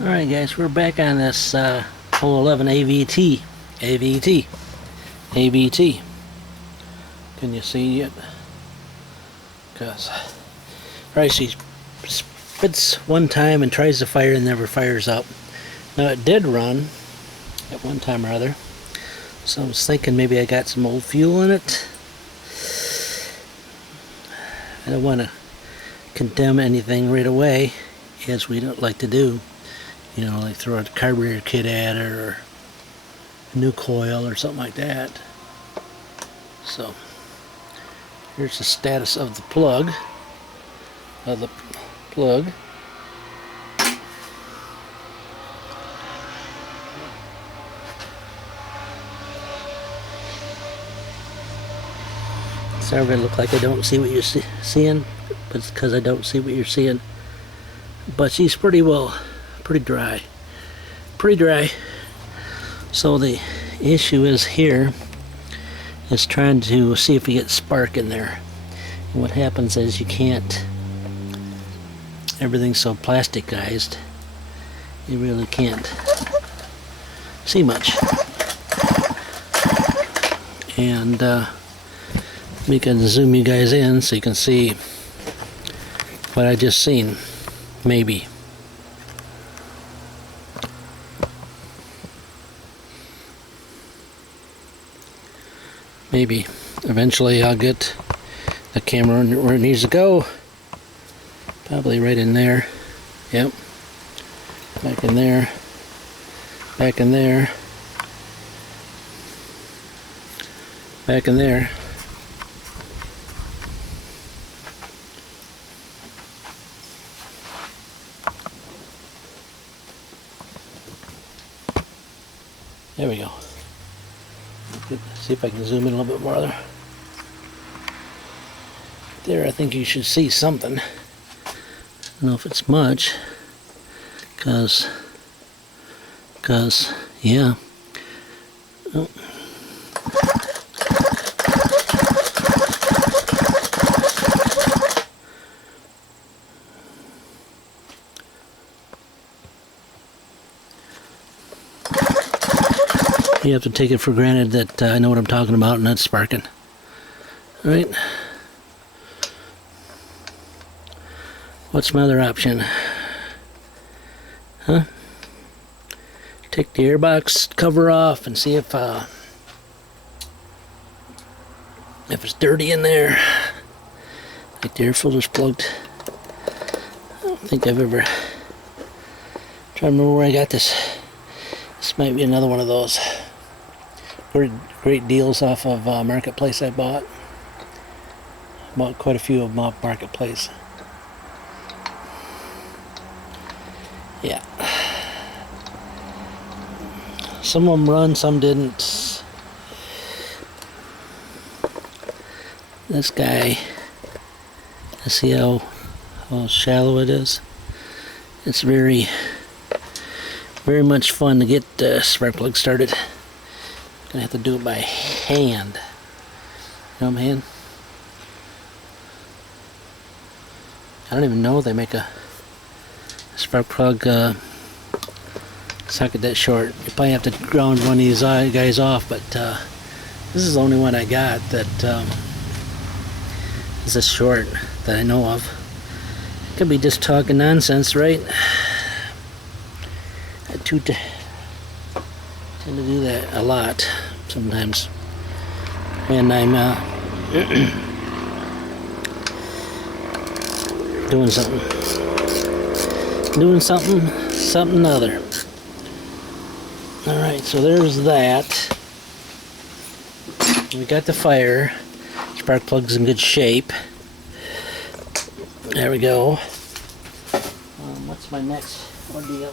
Alright guys, we're back on this hole 11 AVT. AVT. AVT. Can you see it? Because, alright, she spits one time and tries to fire and never fires up. Now it did run at one time or other, so I was thinking maybe I got some old fuel in it. I don't want to condemn anything right away, as we don't like to do. You know, like throw a carburetor kit at it or a new coil or something like that. So here's the status of the plug. Sorry if I look like I don't see what you're seeing, but it's because I don't see what you're seeing. But she's pretty dry. So the issue is here is trying to see if we get spark in there. And what happens is you can't, everything's so plasticized, you really can't see much. And we can zoom you guys in so you can see what I just seen, maybe. Maybe eventually I'll get the camera where it needs to go. Probably right in there. Yep. Back in there. Back in there. Back in there. There we go. See if I can zoom in a little bit more there. I think you should see something. I don't know if it's much, cause yeah. Oh. You have to take it for granted that I know what I'm talking about and that's sparking. Alright. What's my other option? Huh? Take the airbox cover off and see if it's dirty in there. Like the air filter's plugged. I don't think I've ever... trying to remember where I got this. This might be another one of those. Great deals off of Marketplace I bought. Bought quite a few of them off Marketplace. Yeah. Some of them run, some didn't. This guy, I see how shallow it is. It's very much fun to get the spark plug started. Gonna have to do it by hand. You know what I'm saying? I don't even know they make a spark plug socket that short. You probably have to ground one of these guys off, but this is the only one I got that is this short that I know of. Could be just talking nonsense, right? I tend to do that a lot sometimes, and I'm doing something other. All right, so there's that. We got the fire. Spark plug's in good shape. There we go. What's my next ordeal?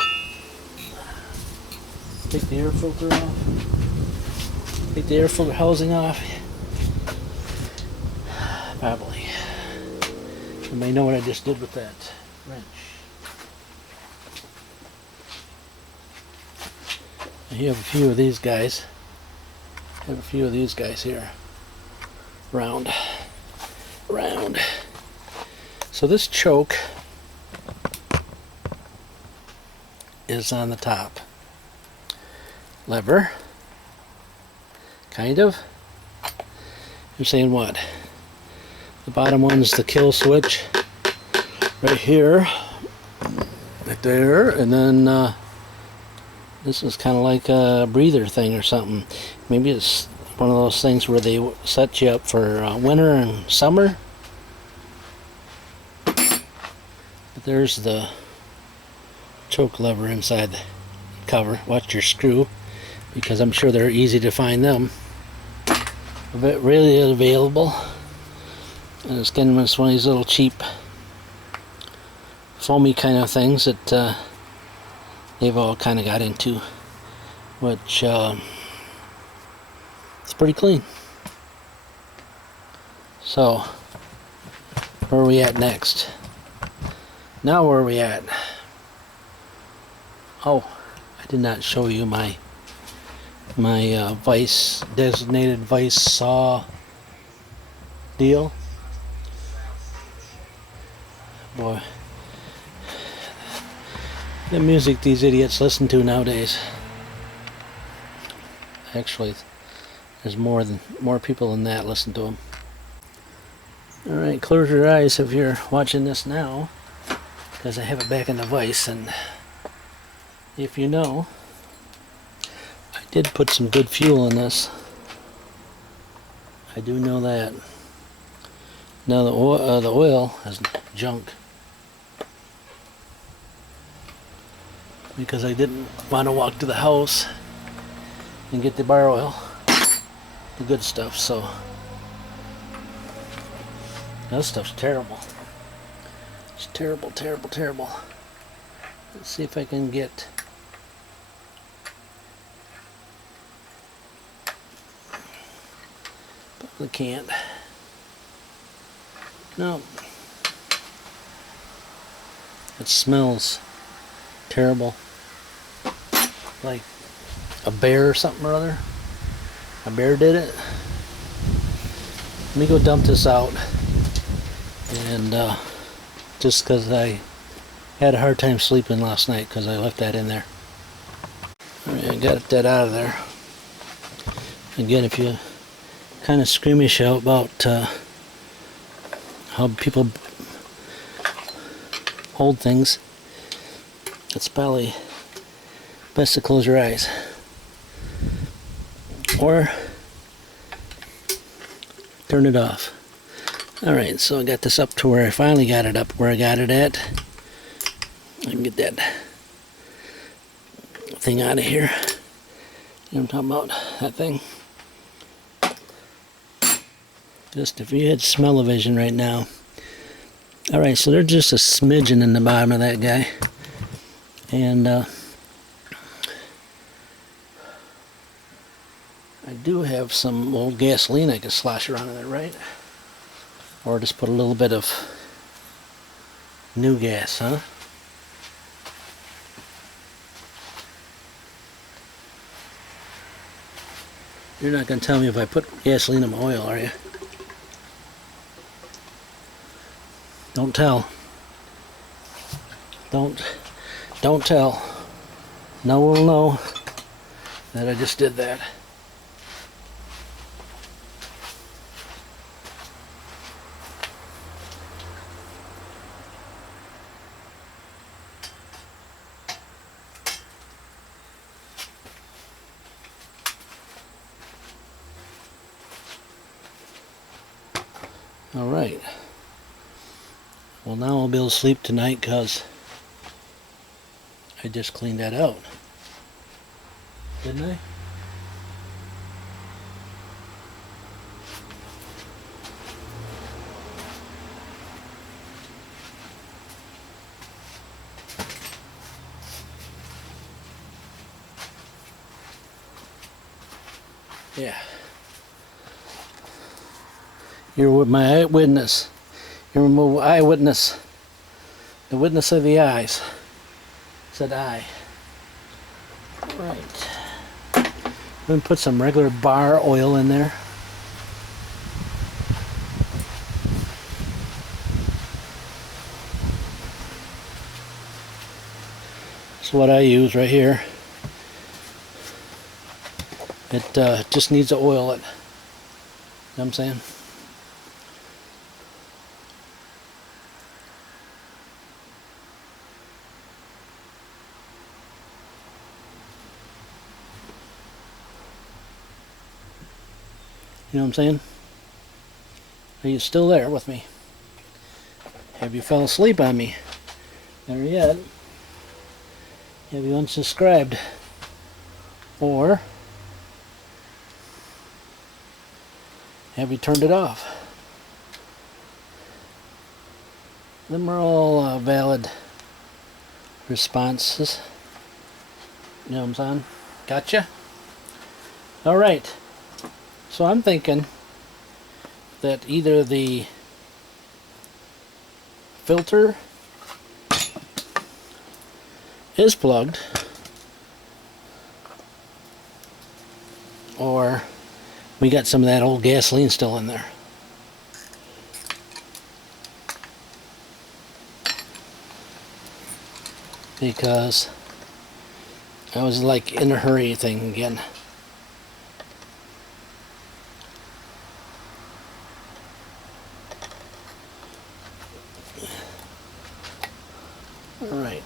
Take the air filter off. Take the air filter housing off. Probably. You may know what I just did with that wrench. You have a few of these guys. Here. Round. So this choke is on the top. Lever. Kind of. You're saying what? The bottom one's the kill switch. Right here. Right there. And then this is kind of like a breather thing or something. Maybe it's one of those things where they set you up for winter and summer. But there's the choke lever inside the cover. Watch your screw, because I'm sure they're easy to find them. But really available. And it's getting one of these little cheap foamy kind of things that they've all kind of got into, which it's pretty clean. So where are we at next? Now where are we at? Oh, I did not show you my vise, designated vise saw deal. Boy, the music these idiots listen to nowadays. Actually, there's more people than that listen to them. All right, close your eyes if you're watching this now, because I have it back in the vise, and if you know, I did put some good fuel in this. I do know that. Now the oil is junk, because I didn't want to walk to the house and get the bar oil, the good stuff. So that stuff's terrible. It's terrible, terrible, terrible. Let's see if I can get. Probably can't. No. It smells terrible. Like a bear or something or other. A bear did it. Let me go dump this out. And just because I had a hard time sleeping last night because I left that in there. Alright, I got that out of there. Again, if you kind of squeamish out about how people hold things, it's probably best to close your eyes. Or turn it off. Alright, so I got this up to where I finally got it up where I got it at. I can get that thing out of here. You know what I'm talking about? That thing. Just if you had smell-o-vision right now. Alright, so there's just a smidgen in the bottom of that guy. And I do have some old gasoline I could slosh around in there, right? Or just put a little bit of new gas, huh? You're not going to tell me if I put gasoline in my oil, are you? Don't tell. Don't tell. No one will know that I just did that. Alright. Well, now I'll be able to sleep tonight because I just cleaned that out. Didn't I? Yeah. You're my eyewitness. You're my eyewitness. The witness of the eyes. Said I. Right. I'm going to put some regular bar oil in there. It's what I use right here. It just needs to oil it. You know what I'm saying? You know what I'm saying? Are you still there with me? Have you fell asleep on me? Better yet, have you unsubscribed? Or have you turned it off? Them are all valid responses. You know what I'm saying? Gotcha? Alright. So I'm thinking that either the filter is plugged, or we got some of that old gasoline still in there. Because I was like in a hurry thing again. Alright.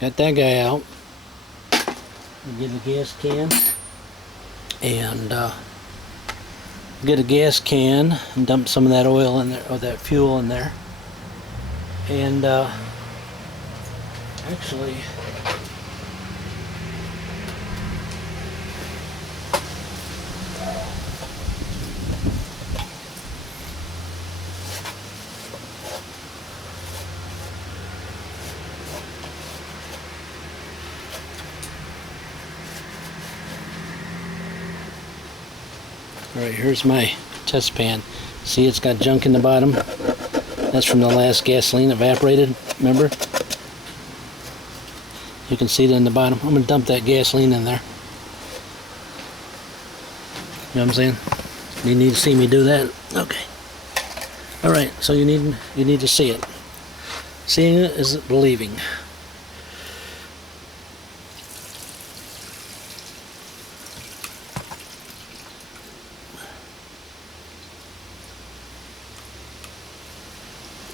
Got that guy out. Get a gas can. And get a gas can and dump some of that oil in there, or that fuel in there. And actually, alright, here's my test pan. See, it's got junk in the bottom. That's from the last gasoline evaporated, remember? You can see it in the bottom. I'm going to dump that gasoline in there. You know what I'm saying? You need to see me do that? Okay. Alright, so you need to see it. Seeing it is believing.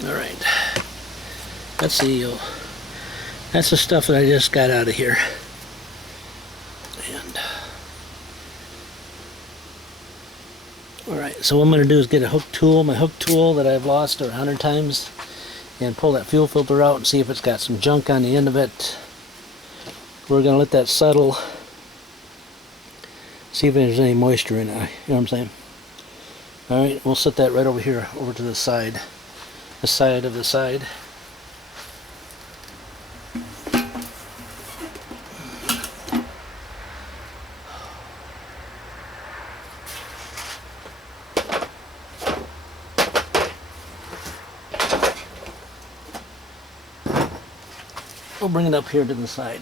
Alright. Let's see. That's the stuff that I just got out of here. And alright, so what I'm going to do is get a hook tool, my hook tool that I've lost 100 times, and pull that fuel filter out and see if it's got some junk on the end of it. We're going to let that settle. See if there's any moisture in it. You know what I'm saying? Alright, we'll set that right over here, over to the side. The side of the side. We'll bring it up here to the side.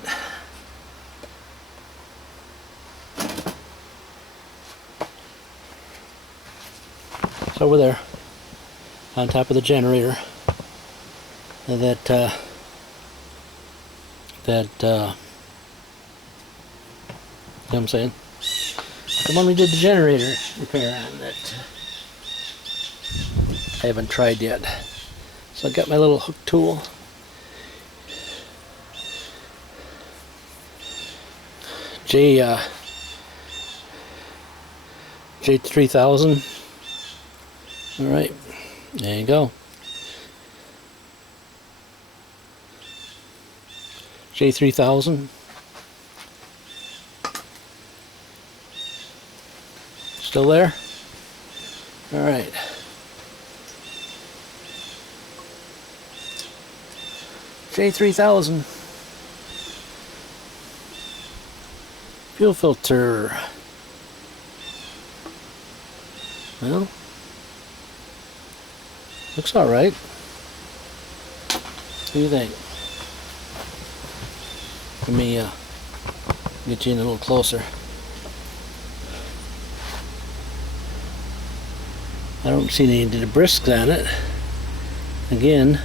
It's over there, on top of the generator. You know what I'm saying? The one we did the generator repair on that I haven't tried yet. So I got my little hook tool. J3000. Alright, there you go. J3000. Still there? Alright. J3000. Fuel filter. Well, looks alright. What do you think? Let me get you in a little closer. I don't see any debris on it. Again.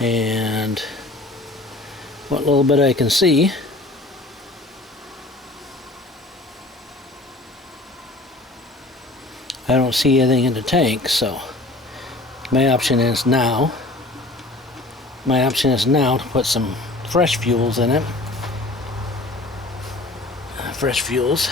And what little bit I can see, I don't see anything in the tank, so my option is now to put some fresh fuels in it. Fresh fuels.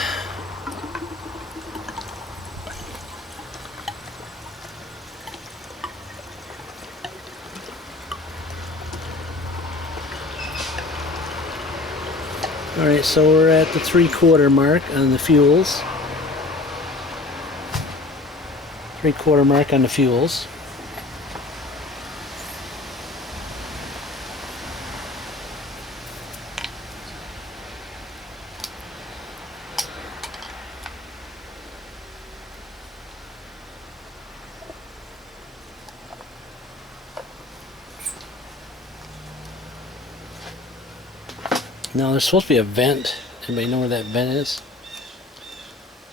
Alright, so we're at the 3/4 mark on the fuels. 3/4 mark on the fuels. Now there's supposed to be a vent. Anybody know where that vent is?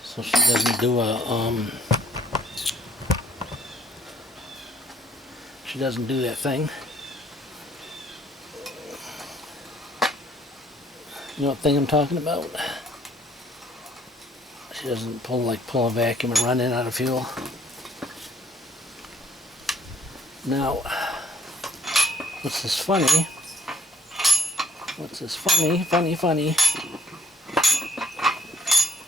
So she doesn't do she doesn't do that thing. You know what thing I'm talking about? She doesn't pull a vacuum and run in out of fuel. Now, what's this funny? What's this funny?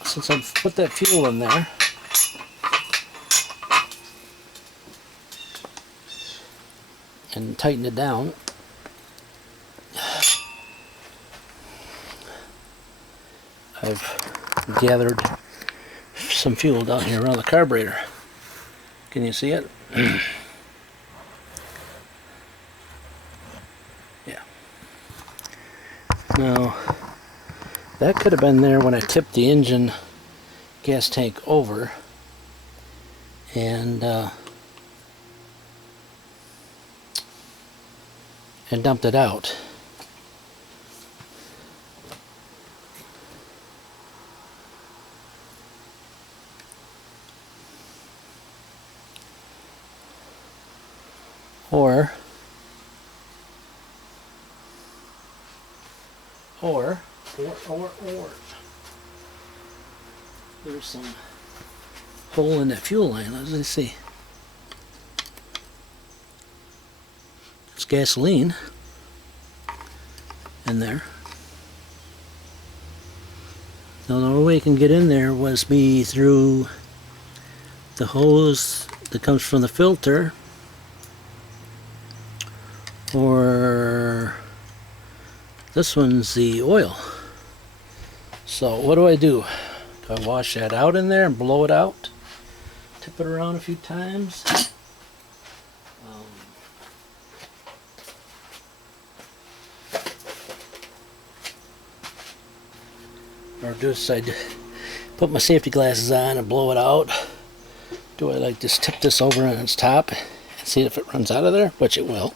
Since I've put that fuel in there, and tightened it down, I've gathered some fuel down here around the carburetor. Can you see it? Yeah. Now, that could have been there when I tipped the engine gas tank over and dumped it out. Or there's some hole in that fuel line. Let's see. It's gasoline in there. Now the only way you can get in there was be through the hose that comes from the filter, or this one's the oil. So what do? Do I wash that out in there and blow it out? Tip it around a few times. Or just I put my safety glasses on and blow it out. Do I like just tip this over on its top and see if it runs out of there? Which it will.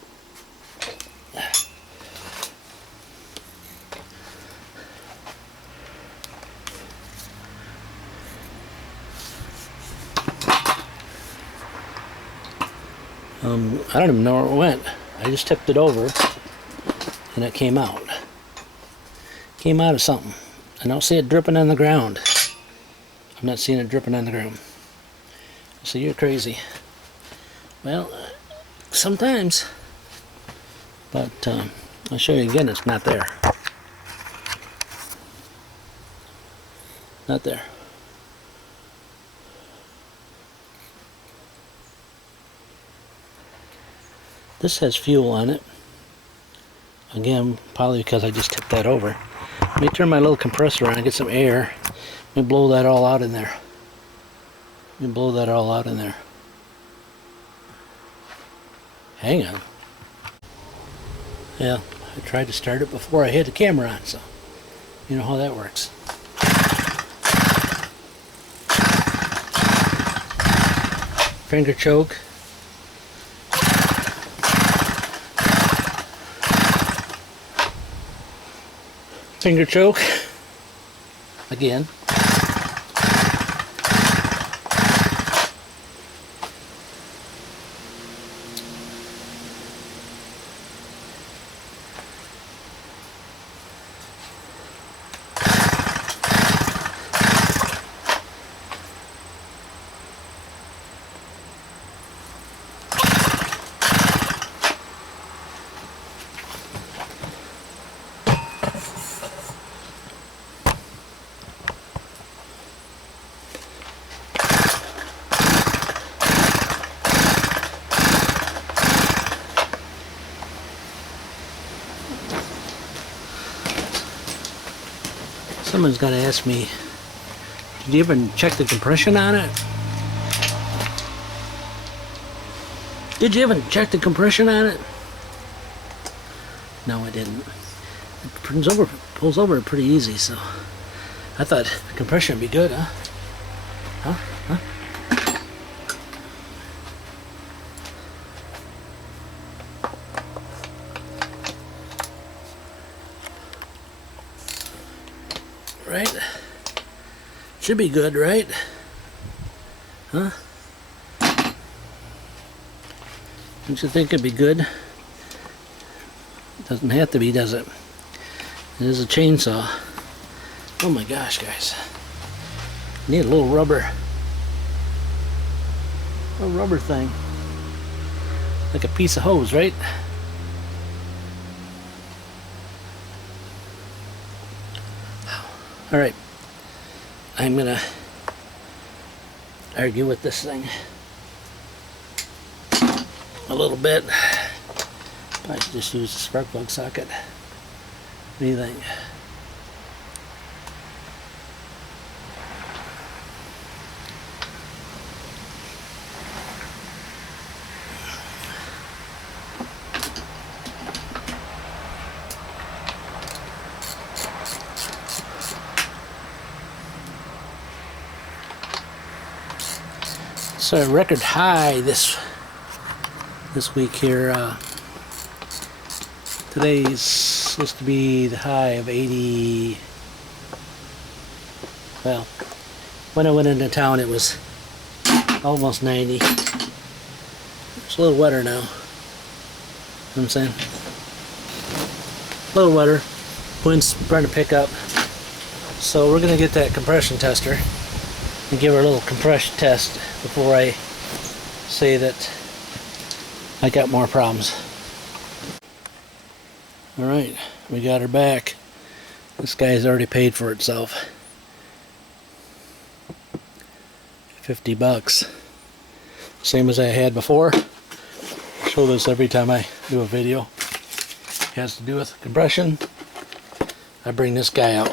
I don't even know where it went. I just tipped it over and it came out. Came out of something. I don't see it dripping on the ground. I'm not seeing it dripping on the ground. So you're crazy. Well, sometimes. But I'll show you again, it's not there. Not there. This has fuel on it. Again, probably because I just tipped that over. Let me turn my little compressor on and get some air. Let me blow that all out in there. Let me blow that all out in there. Hang on. Yeah, I tried to start it before I had the camera on, so you know how that works. Finger choke. Finger choke. Again. Someone's got to ask me, did you ever check the compression on it? Did you ever check the compression on it? No, I didn't. It pulls over pretty easy, so I thought the compression would be good, huh? Huh? Right? Should be good, right? Huh? Don't you think it'd be good? Doesn't have to be, does it? It is a chainsaw. Oh my gosh, guys. Need a little rubber thing. Like a piece of hose, right? Alright. I'm gonna argue with this thing a little bit. I just use a spark plug socket. What do you think? It's a record high this week here. Today's supposed to be the high of 80. Well, when I went into town it was almost 90. It's a little wetter now. You know what I'm saying? A little wetter. Wind's starting to pick up. So we're going to get that compression tester and give her a little compression test before I say that I got more problems. Alright, we got her back. This guy's already paid for itself. $50. Same as I had before. I show this every time I do a video. It has to do with compression. I bring this guy out.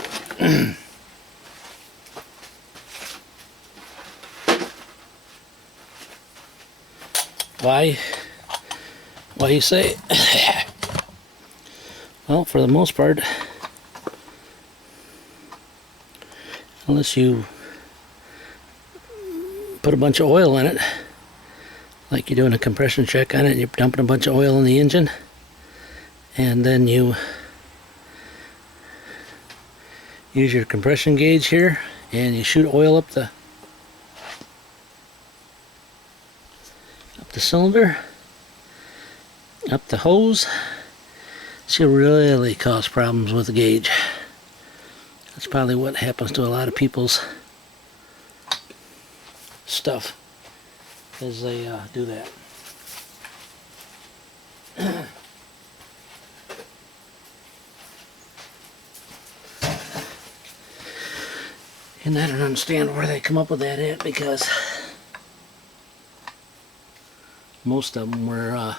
Why you say? Well, for the most part, unless you put a bunch of oil in it, like you're doing a compression check on it, you're dumping a bunch of oil in the engine, and then you use your compression gauge here and you shoot oil up the cylinder, up the hose, she'll really cause problems with the gauge. That's probably what happens to a lot of people's stuff as they do that. And I don't understand where they come up with that at, because most of them were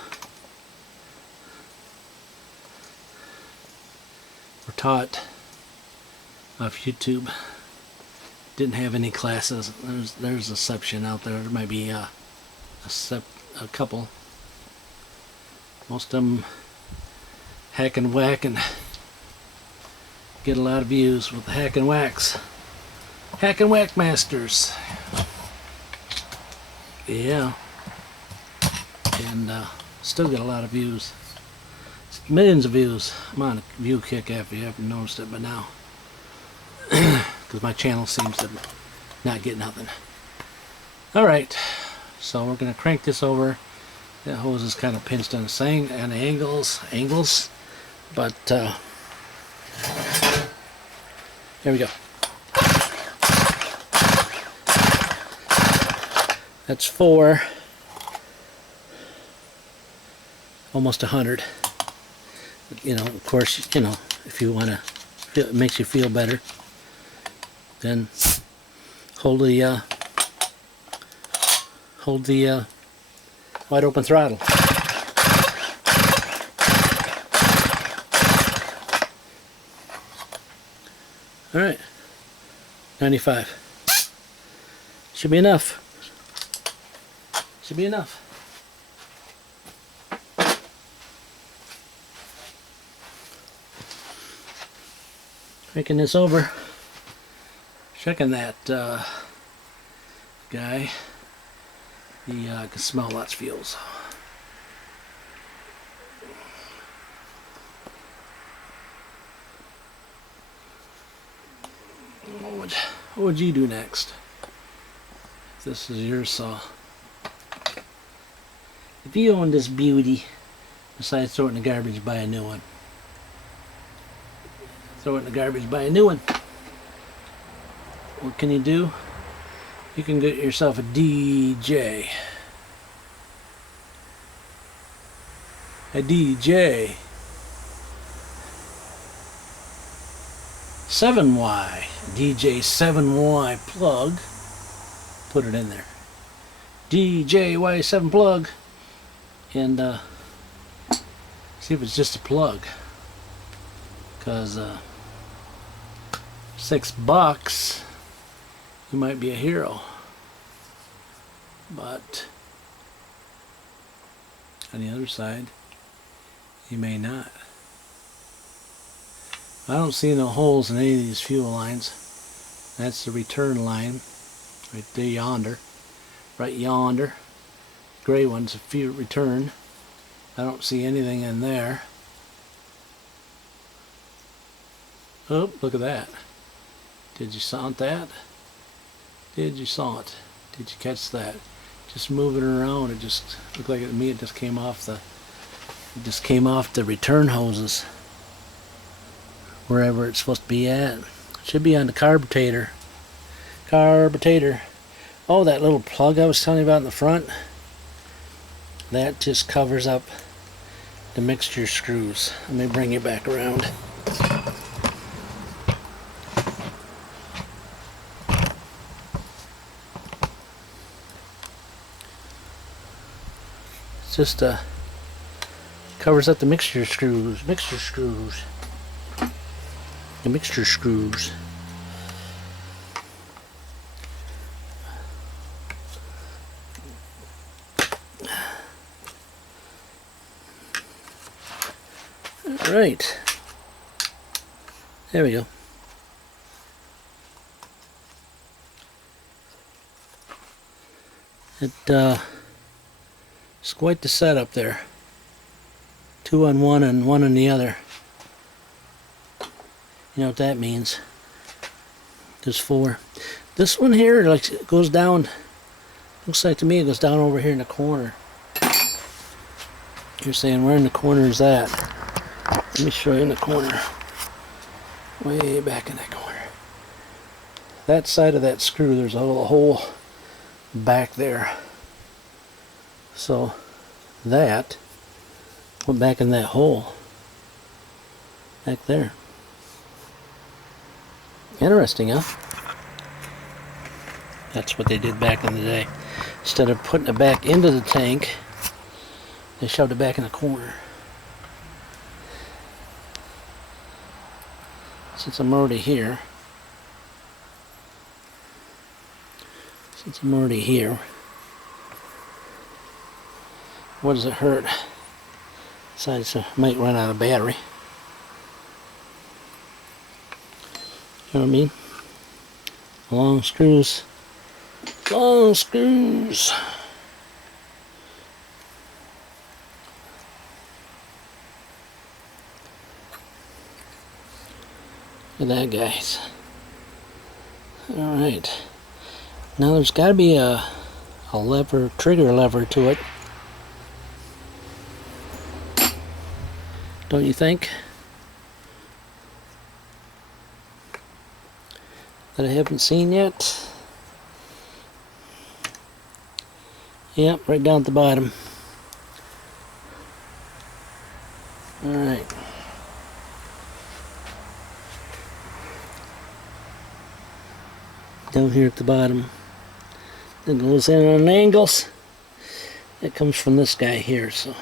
taught off YouTube. Didn't have any classes. There's a exception out there. There might be a couple. Most of them hack and whack and get a lot of views with the hack and whacks. Hack and whack masters. Yeah. And still get a lot of views. Millions of views. I'm on a view kick after you haven't noticed it, but now. Because my channel seems to not get nothing. Alright. So we're going to crank this over. That hose is kind of pinched on the angles. But there we go. That's 4. Almost 100. You know, of course, you know, if you want to, it makes you feel better, then hold the wide open throttle. All right. 95. Should be enough. Should be enough. Making this over. Checking that guy. He can smell lots of fuels. What would you do next? If this is your saw. If you owned this beauty, besides throw it in the garbage, buy a new one. Throw it in the garbage, buy a new one. What can you do? You can get yourself a DJ. A DJ. 7Y. DJ 7Y plug. Put it in there. DJ Y7 plug. And see if it's just a plug. Because $6, you might be a hero. But on the other side, you may not. I don't see no holes in any of these fuel lines. That's the return line, right there yonder. Right yonder. Gray one's a fuel return. I don't see anything in there. Oh, look at that. Did you saw that? Did you saw it? Did you catch that? Just moving it around, it just looked like to me it just came off the return hoses. Wherever it's supposed to be at. It should be on the carburetor. Carburetor. Oh, that little plug I was telling you about in the front. That just covers up the mixture screws. Let me bring you back around. It's just covers up the mixture screws. The mixture screws. All right. There we go. It's quite the setup there. 2 on one and 1 on the other. You know what that means. There's 4. This one here, like, it goes down. Looks like to me it goes down over here in the corner. You're saying, where in the corner is that? Let me show you in the corner. Way back in that corner. That side of that screw, there's a little hole back there. So that went back in that hole. Back there. Interesting, huh? That's what they did back in the day. Instead of putting it back into the tank, they shoved it back in the corner. Since I'm already here, what does it hurt? Besides, I might run out of battery. You know what I mean? Long screws. Long screws. Look at that, guys. Alright. Now there's got to be a lever, trigger lever to it. Don't you think? That I haven't seen yet. Yep, right down at the bottom. Alright. Down here at the bottom. It goes in on angles. It comes from this guy here, so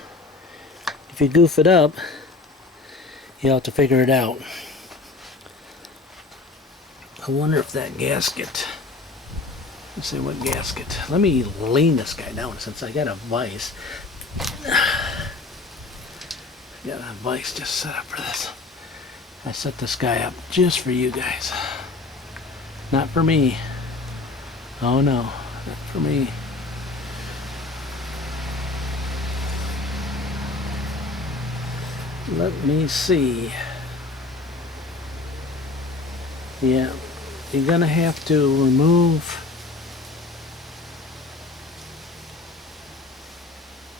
if you goof it up, you'll have to figure it out. I wonder if that gasket, let's see what gasket. Let me lean this guy down since I got a vise. I got a vise just set up for this. I set this guy up just for you guys. Not for me. Oh no, not for me. Let me see. Yeah, you're gonna have to remove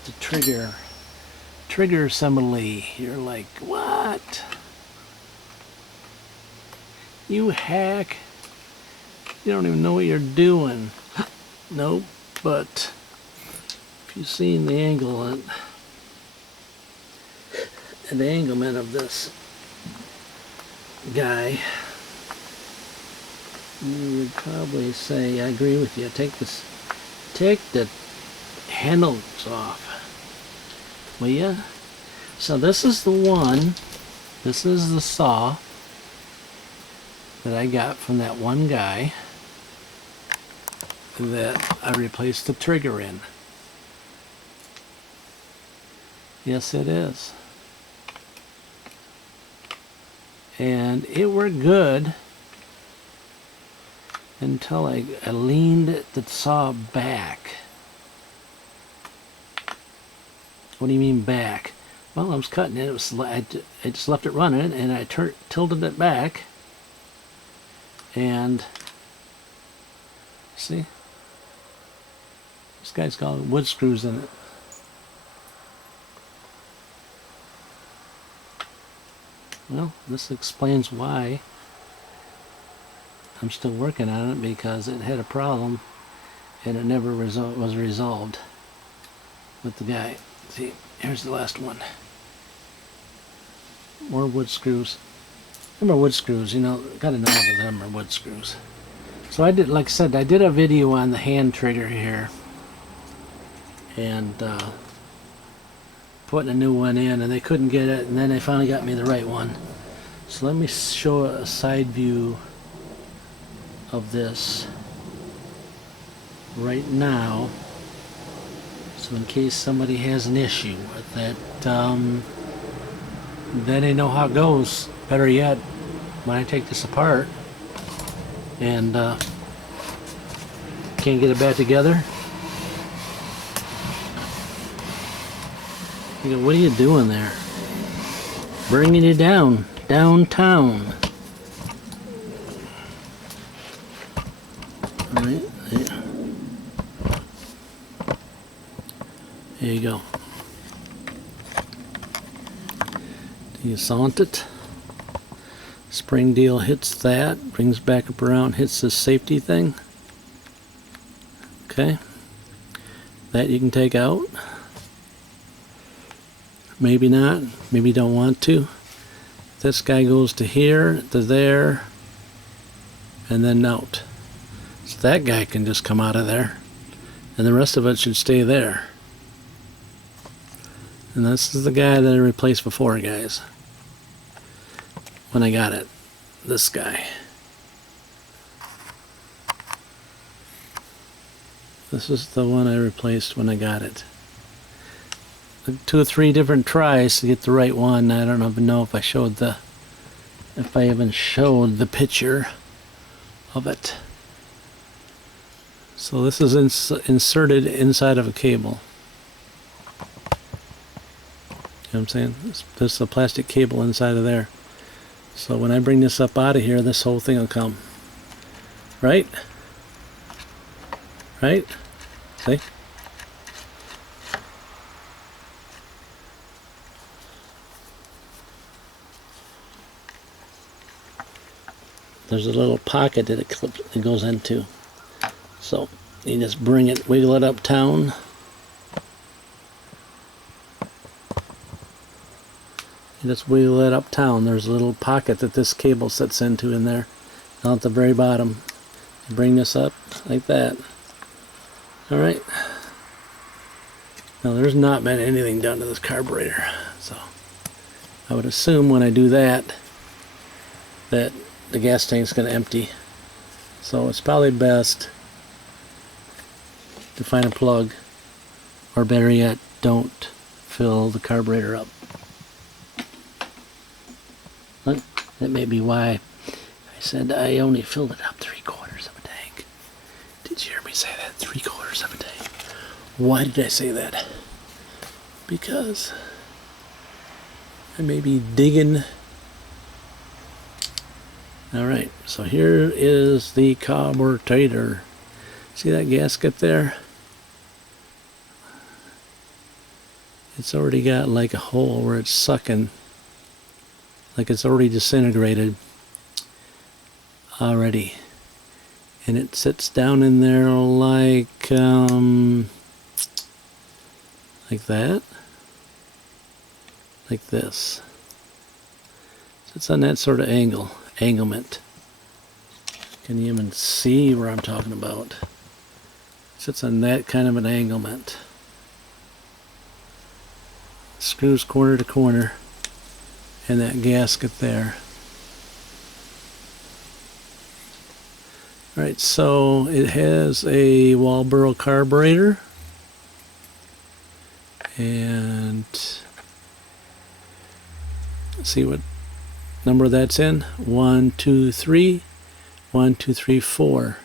the trigger assembly. You're like, what? You hack. You don't even know what you're doing. Nope, but if you've seen the angle and the anglement of this guy, you would probably say, I agree with you, take the handles off, will ya? So this is the one, this is the saw that I got from that one guy that I replaced the trigger in. Yes, it is. And it worked good until I leaned the saw back. What do you mean back? Well, I was cutting it. I just left it running, and I tilted it back. And see, this guy's got wood screws in it. Well, this explains why I'm still working on it, because it had a problem and it never was resolved with the guy. See, here's the last one. More wood screws. Them are wood screws, you know, gotta know that them are wood screws. So I did, like I said, I did a video on the hand trigger here, and putting a new one in, and they couldn't get it, and then they finally got me the right one. So let me show a side view of this right now, so in case somebody has an issue with that, then they know how it goes. Better yet, when I take this apart and can't get it back together, you go, what are you doing there? Bringing you downtown. All right, there you go. You saunt it. Spring deal hits that, brings back up around, hits this safety thing. Okay, that you can take out. Maybe not, maybe you don't want to. This guy goes to here, to there, and then out. So that guy can just come out of there, and the rest of it should stay there. And this is the guy that I replaced before, guys. When I got it, this guy. This is the one I replaced when I got it. 2 or 3 different tries to get the right one. I don't even know if I even showed the picture of it. So this is inserted inside of a cable. You know what I'm saying? This is a plastic cable inside of there. So when I bring this up out of here, this whole thing will come. Right? Right? See? There's a little pocket that it goes into. So you just bring it, wiggle it uptown. You just wiggle it uptown. There's a little pocket that this cable sits into in there. Down at the very bottom. You bring this up like that. Alright. Now there's not been anything done to this carburetor. So I would assume when I do that, that the gas tank's going to empty. So it's probably best to find a plug, or better yet, don't fill the carburetor up. Look, that may be why I said I only filled it up 3/4 of a tank. Did you hear me say that? 3/4 of a tank. Why did I say that? Because I may be digging. Alright, so here is the carburetor. See that gasket there? It's already got like a hole where it's sucking, like it's already disintegrated already, and it sits down in there like that, like this. Sits on that sort of anglement. Can you even see where I'm talking about? Sits on that kind of an anglement. Screws corner to corner, and that gasket there. Alright, so it has a Walboro carburetor, and see what number that's in. 1, 2, 3, 1, 2, 3, 4.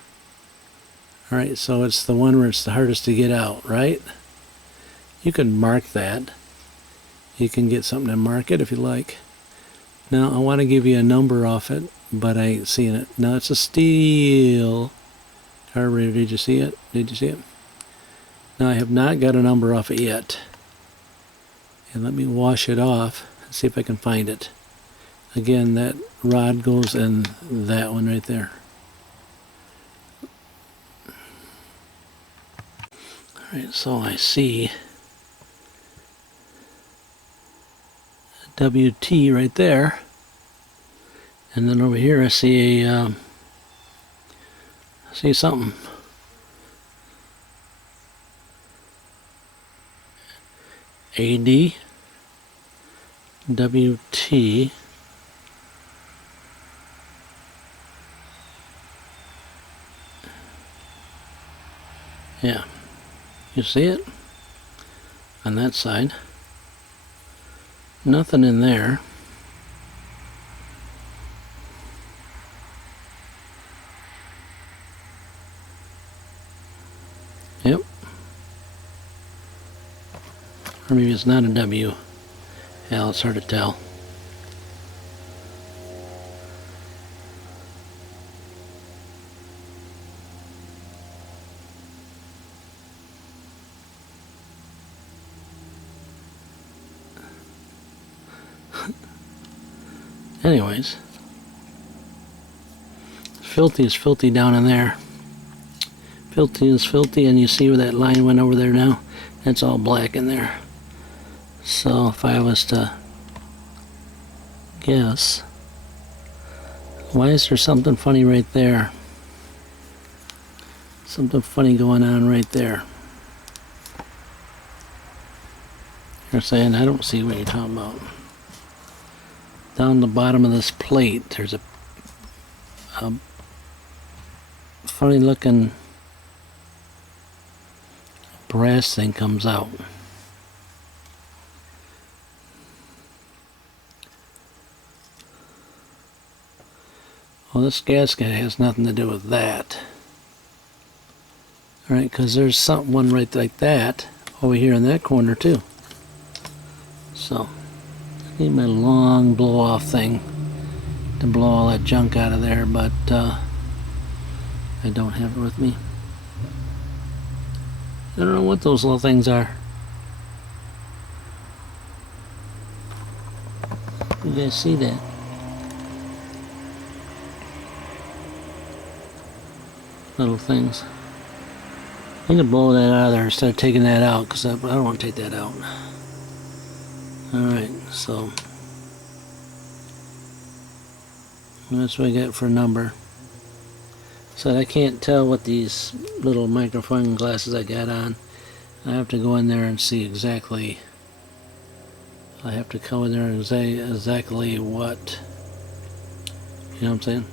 Alright, so it's the one where it's the hardest to get out, right? You can mark that. You can get something to mark it if you like. Now I want to give you a number off it, but I ain't seeing it. Now it's a Stihl carburetor. Did you see it? Did you see it? Now I have not got a number off it yet. And let me wash it off and see if I can find it. Again, that rod goes in that one right there. Alright, so I see WT right there, and then over here I see a see something. AD WT. Yeah, you see it on that side. Nothing in there. Yep. Or maybe it's not a W. Hell, it's hard to tell. Anyways, filthy is filthy down in there. Filthy is filthy, and you see where that line went over there now? That's all black in there. So if I was to guess, why is there something funny right there? Something funny going on right there. You're saying, I don't see what you're talking about. Down the bottom of this plate, there's a funny looking brass thing comes out. Well, this gasket has nothing to do with that. Alright, because there's one right like that over here in that corner too. So I need my long blow off thing to blow all that junk out of there, but I don't have it with me. I don't know what those little things are. You guys see that? Little things. I can blow that out of there instead of taking that out, because I don't want to take that out. Alright, so that's what I got for a number. So I can't tell what these little microphone glasses I got on. I have to go in there and see exactly. I have to go in there and say exactly what. You know what I'm saying?